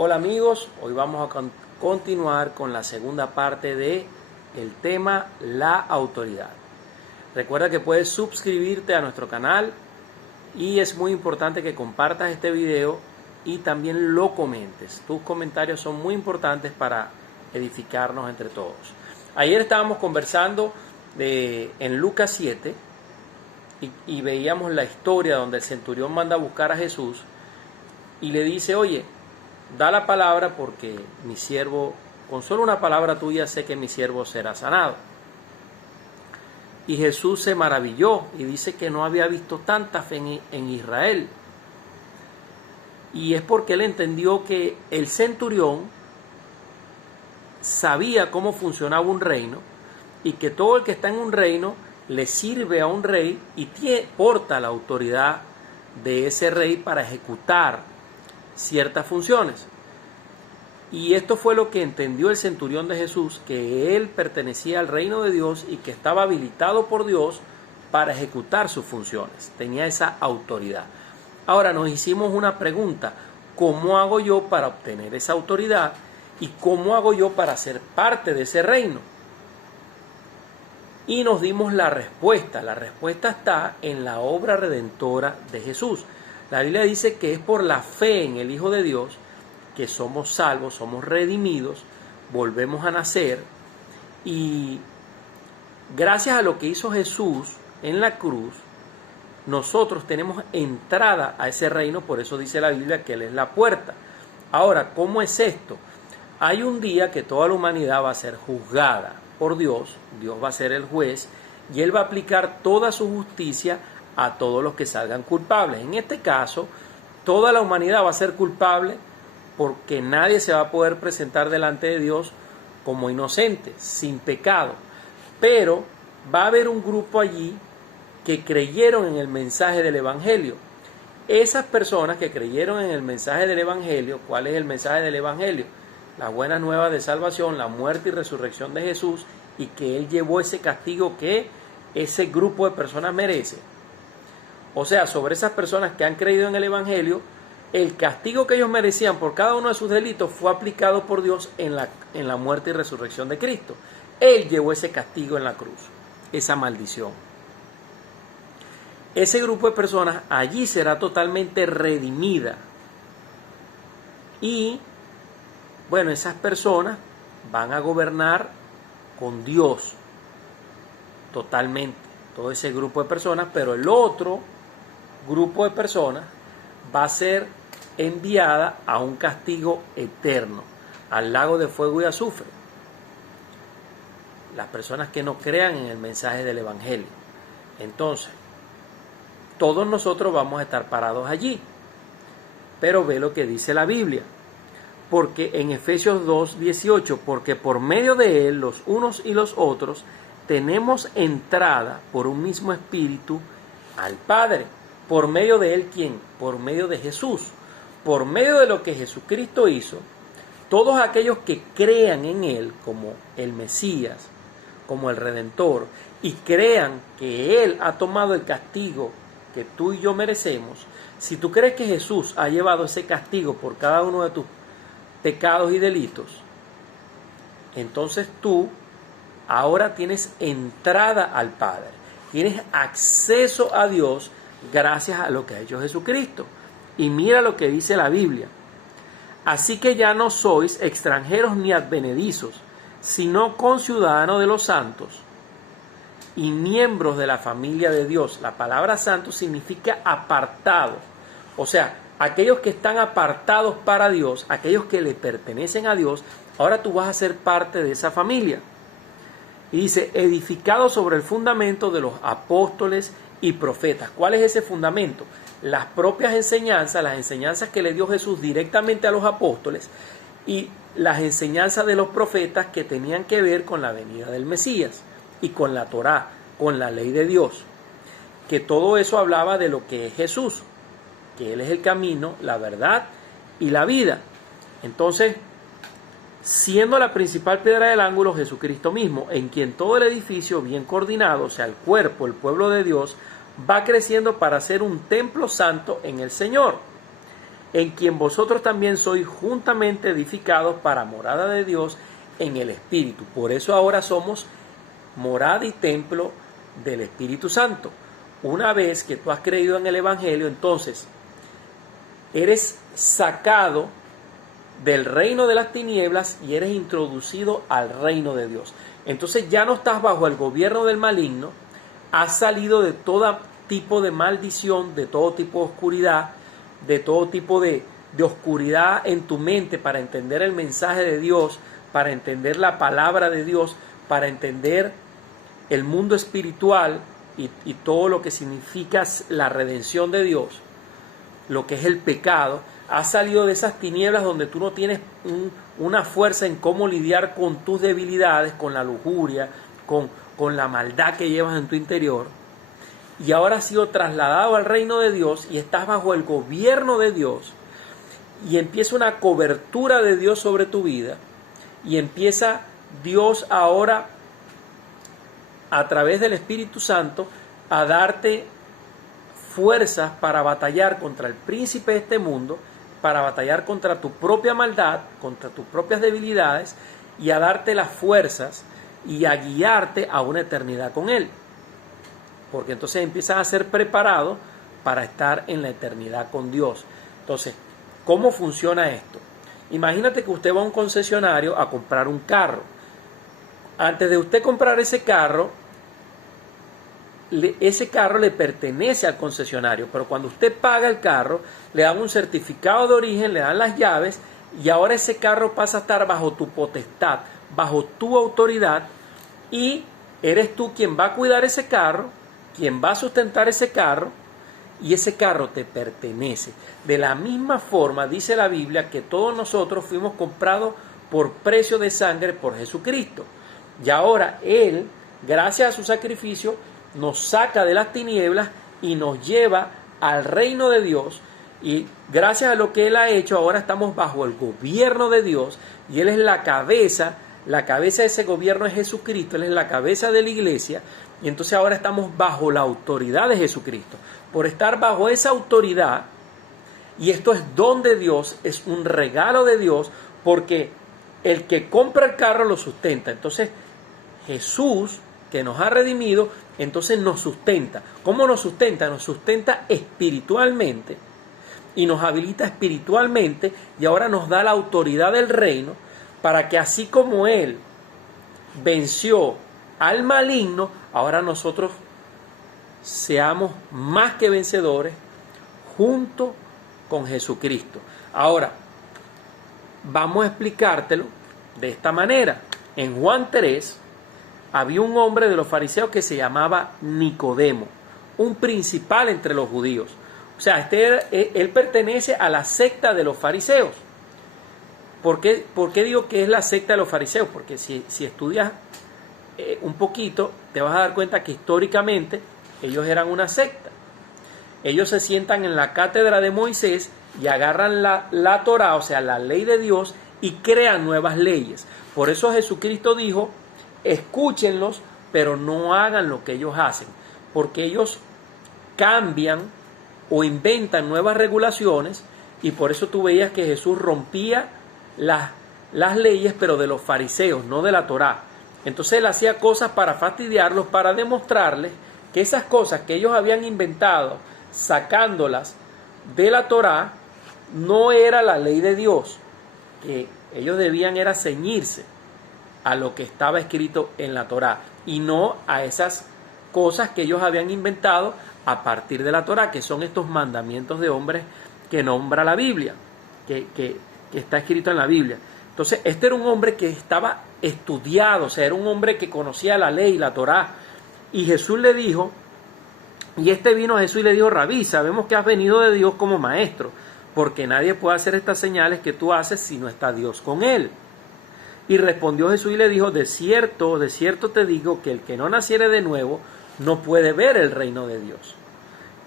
Hola amigos, hoy vamos a continuar con la segunda parte de el tema la autoridad. Recuerda que puedes suscribirte a nuestro canal y es muy importante que compartas este video y también lo comentes. Tus comentarios son muy importantes para edificarnos entre todos. Ayer estábamos conversando en Lucas 7 y veíamos la historia donde el centurión manda a buscar a Jesús y le dice: oye, da la palabra porque mi siervo, con solo una palabra tuya sé que mi siervo será sanado. Y Jesús se maravilló y dice que no había visto tanta fe en Israel. Y es porque él entendió que el centurión sabía cómo funcionaba un reino y que todo el que está en un reino le sirve a un rey y porta la autoridad de ese rey para ejecutar ciertas funciones. Y esto fue lo que entendió el centurión de Jesús, que él pertenecía al reino de Dios y que estaba habilitado por Dios para ejecutar sus funciones. Tenía esa autoridad. Ahora nos hicimos una pregunta: ¿cómo hago yo para obtener esa autoridad? ¿Y cómo hago yo para ser parte de ese reino? Y nos dimos la respuesta. La respuesta está en la obra redentora de Jesús. La Biblia dice que es por la fe en el Hijo de Dios que somos salvos, somos redimidos, volvemos a nacer, y gracias a lo que hizo Jesús en la cruz, nosotros tenemos entrada a ese reino. Por eso dice la Biblia que Él es la puerta. Ahora, ¿cómo es esto? Hay un día que toda la humanidad va a ser juzgada por Dios. Dios va a ser el juez y Él va a aplicar toda su justicia a todos los que salgan culpables. En este caso, toda la humanidad va a ser culpable porque nadie se va a poder presentar delante de Dios como inocente, sin pecado. Pero va a haber un grupo allí que creyeron en el mensaje del Evangelio. Esas personas que creyeron en el mensaje del Evangelio, ¿cuál es el mensaje del Evangelio? La buena nueva de salvación, la muerte y resurrección de Jesús, y que Él llevó ese castigo que ese grupo de personas merece. O sea, sobre esas personas que han creído en el Evangelio, el castigo que ellos merecían por cada uno de sus delitos fue aplicado por Dios en la muerte y resurrección de Cristo. Él llevó ese castigo en la cruz, esa maldición. Ese grupo de personas allí será totalmente redimida. Y, bueno, esas personas van a gobernar con Dios totalmente, todo ese grupo de personas, pero el otro grupo de personas va a ser enviada a un castigo eterno, al lago de fuego y azufre. Las personas que no crean en el mensaje del Evangelio. Entonces, todos nosotros vamos a estar parados allí. Pero ve lo que dice la Biblia. Porque en Efesios 2:18, porque por medio de Él, los unos y los otros, tenemos entrada por un mismo espíritu al Padre. ¿Por medio de Él quién? Por medio de Jesús. Por medio de lo que Jesucristo hizo, todos aquellos que crean en Él como el Mesías, como el Redentor, y crean que Él ha tomado el castigo que tú y yo merecemos, si tú crees que Jesús ha llevado ese castigo por cada uno de tus pecados y delitos, entonces tú ahora tienes entrada al Padre, tienes acceso a Dios gracias a lo que ha hecho Jesucristo. Y mira lo que dice la Biblia: así que ya no sois extranjeros ni advenedizos, sino conciudadanos de los santos y miembros de la familia de Dios. La palabra santo significa apartado. O sea, aquellos que están apartados para Dios, aquellos que le pertenecen a Dios, ahora tú vas a ser parte de esa familia. Y dice, edificado sobre el fundamento de los apóstoles y profetas. ¿Cuál es ese fundamento? Las propias enseñanzas, las enseñanzas que le dio Jesús directamente a los apóstoles y las enseñanzas de los profetas que tenían que ver con la venida del Mesías y con la Torá, con la ley de Dios. Que todo eso hablaba de lo que es Jesús, que Él es el camino, la verdad y la vida. Entonces, siendo la principal piedra del ángulo Jesucristo mismo, en quien todo el edificio bien coordinado, o sea, el cuerpo, el pueblo de Dios, va creciendo para ser un templo santo en el Señor. en quien vosotros también sois juntamente edificados para morada de Dios en el Espíritu. Por eso ahora somos morada y templo del Espíritu Santo. Una vez que tú has creído en el Evangelio, entonces eres sacado del reino de las tinieblas y eres introducido al reino de Dios. Entonces ya no estás bajo el gobierno del maligno, has salido de todo tipo de maldición, de todo tipo de oscuridad, de todo tipo de oscuridad en tu mente para entender el mensaje de Dios, para entender la palabra de Dios, para entender el mundo espiritual y todo lo que significa la redención de Dios, lo que es el pecado. Has salido de esas tinieblas donde tú no tienes una fuerza en cómo lidiar con tus debilidades, con la lujuria, con la maldad que llevas en tu interior. Y ahora has sido trasladado al reino de Dios y estás bajo el gobierno de Dios. Y empieza una cobertura de Dios sobre tu vida. Y empieza Dios ahora, a través del Espíritu Santo, a darte fuerzas para batallar contra el príncipe de este mundo, para batallar contra tu propia maldad, contra tus propias debilidades, y a darte las fuerzas y a guiarte a una eternidad con Él. Porque entonces empiezas a ser preparado para estar en la eternidad con Dios. Entonces, ¿cómo funciona esto? Imagínate que usted va a un concesionario a comprar un carro. Antes de usted comprar ese carro le pertenece al concesionario, pero cuando usted paga el carro, le dan un certificado de origen, le dan las llaves, y ahora ese carro pasa a estar bajo tu potestad, bajo tu autoridad, y eres tú quien va a cuidar ese carro, quien va a sustentar ese carro, y ese carro te pertenece. De la misma forma dice la Biblia que todos nosotros fuimos comprados por precio de sangre por Jesucristo, y ahora Él, gracias a su sacrificio, nos saca de las tinieblas y nos lleva al reino de Dios, y gracias a lo que Él ha hecho, ahora estamos bajo el gobierno de Dios, y Él es la cabeza de ese gobierno es Jesucristo, Él es la cabeza de la iglesia, y entonces ahora estamos bajo la autoridad de Jesucristo. Por estar bajo esa autoridad, y esto es don de Dios, es un regalo de Dios, porque el que compra el carro lo sustenta. Entonces Jesús, que nos ha redimido, entonces nos sustenta. ¿Cómo nos sustenta? Nos sustenta espiritualmente y nos habilita espiritualmente, y ahora nos da la autoridad del reino para que así como Él venció al maligno, ahora nosotros seamos más que vencedores junto con Jesucristo. Ahora, vamos a explicártelo de esta manera. En Juan 3, había un hombre de los fariseos que se llamaba Nicodemo, un principal entre los judíos. O sea, él pertenece a la secta de los fariseos. ¿Por qué digo que es la secta de los fariseos? Porque si estudias un poquito, te vas a dar cuenta que históricamente ellos eran una secta. Ellos se sientan en la cátedra de Moisés y agarran la Torá, o sea, la ley de Dios, y crean nuevas leyes. Por eso Jesucristo dijo: escúchenlos, pero no hagan lo que ellos hacen, porque ellos cambian o inventan nuevas regulaciones, y por eso tú veías que Jesús rompía las leyes, pero de los fariseos, no de la Torá. Entonces Él hacía cosas para fastidiarlos, para demostrarles que esas cosas que ellos habían inventado, sacándolas de la Torá, no era la ley de Dios, que ellos debían era ceñirse a lo que estaba escrito en la Torá y no a esas cosas que ellos habían inventado a partir de la Torá, que son estos mandamientos de hombres que nombra la Biblia, que está escrito en la Biblia. Entonces, este era un hombre que estaba estudiado, o sea, era un hombre que conocía la ley, la Torá, y Jesús le dijo, y este vino a Jesús y le dijo: Rabí, sabemos que has venido de Dios como maestro, porque nadie puede hacer estas señales que tú haces si no está Dios con él. Y respondió Jesús y le dijo: de cierto te digo que el que no naciere de nuevo no puede ver el reino de Dios.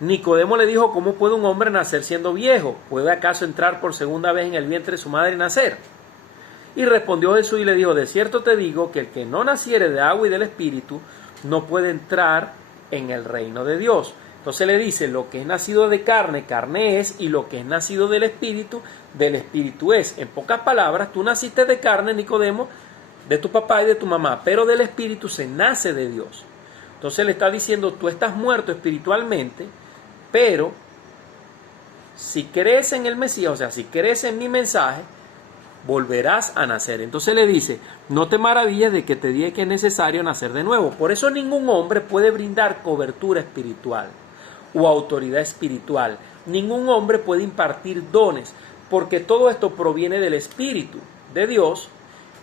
Nicodemo le dijo: ¿cómo puede un hombre nacer siendo viejo? ¿Puede acaso entrar por segunda vez en el vientre de su madre y nacer? Y respondió Jesús y le dijo: de cierto te digo que el que no naciere de agua y del Espíritu no puede entrar en el reino de Dios. Entonces le dice, lo que es nacido de carne, carne es, y lo que es nacido del espíritu es. En pocas palabras, tú naciste de carne, Nicodemo, de tu papá y de tu mamá, pero del espíritu se nace de Dios. Entonces le está diciendo, tú estás muerto espiritualmente, pero si crees en el Mesías, o sea, si crees en mi mensaje, volverás a nacer. Entonces le dice, no te maravilles de que te diga que es necesario nacer de nuevo. Por eso ningún hombre puede brindar cobertura espiritual o autoridad espiritual. Ningún hombre puede impartir dones, porque todo esto proviene del Espíritu de Dios,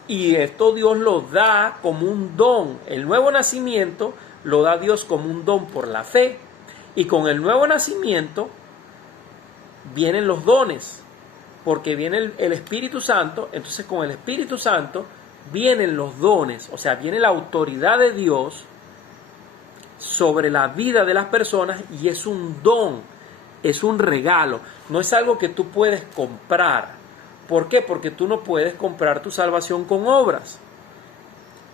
y esto Dios lo da como un don. El nuevo nacimiento lo da Dios como un don por la fe, y con el nuevo nacimiento vienen los dones, porque viene el Espíritu Santo. Entonces con el Espíritu Santo vienen los dones, o sea, viene la autoridad de Dios sobre la vida de las personas, y es un don, es un regalo, no es algo que tú puedes comprar. ¿Por qué? Porque tú no puedes comprar tu salvación con obras.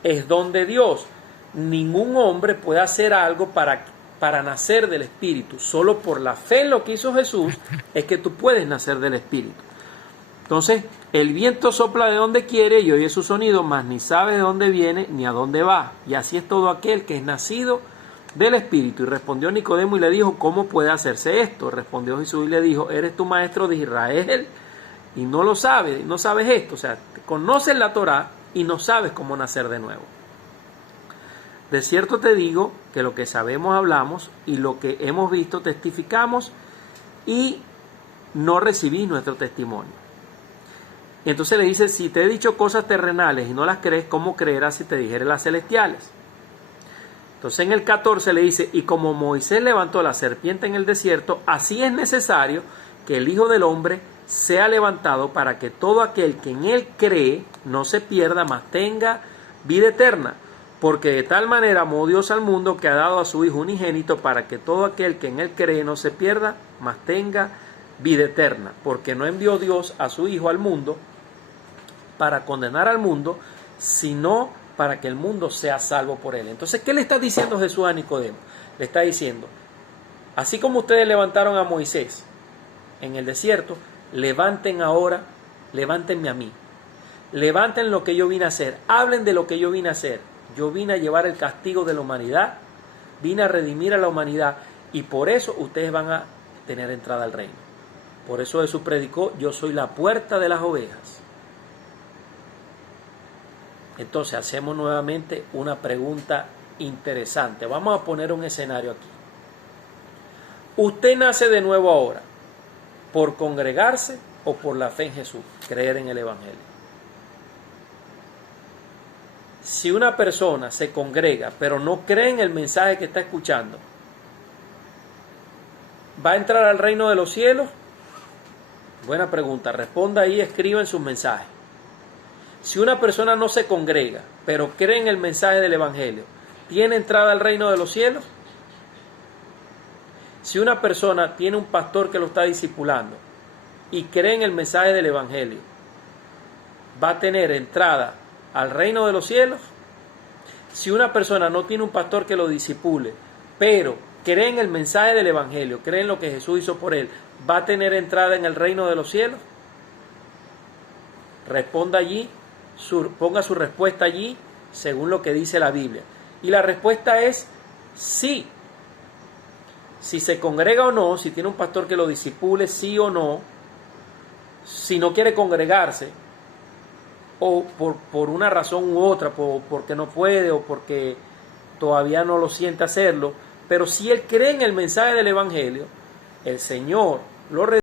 Es don de Dios. Ningún hombre puede hacer algo para nacer del Espíritu. Solo por la fe en lo que hizo Jesús es que tú puedes nacer del Espíritu. Entonces, el viento sopla de donde quiere y oye su sonido, mas ni sabe de dónde viene ni a dónde va. Y así es todo aquel que es nacido del Espíritu. Y respondió Nicodemo y le dijo, ¿cómo puede hacerse esto? Respondió Jesús y le dijo, ¿eres tú maestro de Israel y no lo sabes, no sabes esto? O sea, conoces la Torá y no sabes cómo nacer de nuevo. De cierto te digo que lo que sabemos hablamos, y lo que hemos visto testificamos, y no recibís nuestro testimonio. Y entonces le dice, si te he dicho cosas terrenales y no las crees, ¿cómo creerás si te dijere las celestiales? Entonces en el 14 le dice, y como Moisés levantó la serpiente en el desierto, así es necesario que el Hijo del Hombre sea levantado, para que todo aquel que en él cree no se pierda, mas tenga vida eterna. Porque de tal manera amó Dios al mundo, que ha dado a su Hijo unigénito, para que todo aquel que en él cree no se pierda, mas tenga vida eterna. Porque no envió Dios a su Hijo al mundo para condenar al mundo, sino para que el mundo sea salvo por él. Entonces, ¿qué le está diciendo Jesús a Nicodemo? Le está diciendo, así como ustedes levantaron a Moisés en el desierto, levanten ahora, levántenme a mí. Levanten lo que yo vine a hacer, hablen de lo que yo vine a hacer. Yo vine a llevar el castigo de la humanidad, vine a redimir a la humanidad, y por eso ustedes van a tener entrada al reino. Por eso Jesús predicó, yo soy la puerta de las ovejas. Entonces hacemos nuevamente una pregunta interesante. Vamos a poner un escenario aquí. Usted nace de nuevo ahora, ¿por congregarse o por la fe en Jesús, creer en el Evangelio? Si una persona se congrega pero no cree en el mensaje que está escuchando, ¿va a entrar al reino de los cielos? Buena pregunta. Responda ahí, escriba en sus mensajes. Si una persona no se congrega pero cree en el mensaje del Evangelio, ¿tiene entrada al reino de los cielos? Si una persona tiene un pastor que lo está discipulando y cree en el mensaje del Evangelio, ¿va a tener entrada al reino de los cielos? Si una persona no tiene un pastor que lo discipule, pero cree en el mensaje del Evangelio, cree en lo que Jesús hizo por él, ¿va a tener entrada en el reino de los cielos? Responda allí, ponga su respuesta allí según lo que dice la Biblia. Y la respuesta es sí. Si se congrega o no, si tiene un pastor que lo discipule, sí o no. Si no quiere congregarse, o por una razón u otra, porque no puede o porque todavía no lo siente hacerlo, pero si él cree en el mensaje del Evangelio, el Señor lo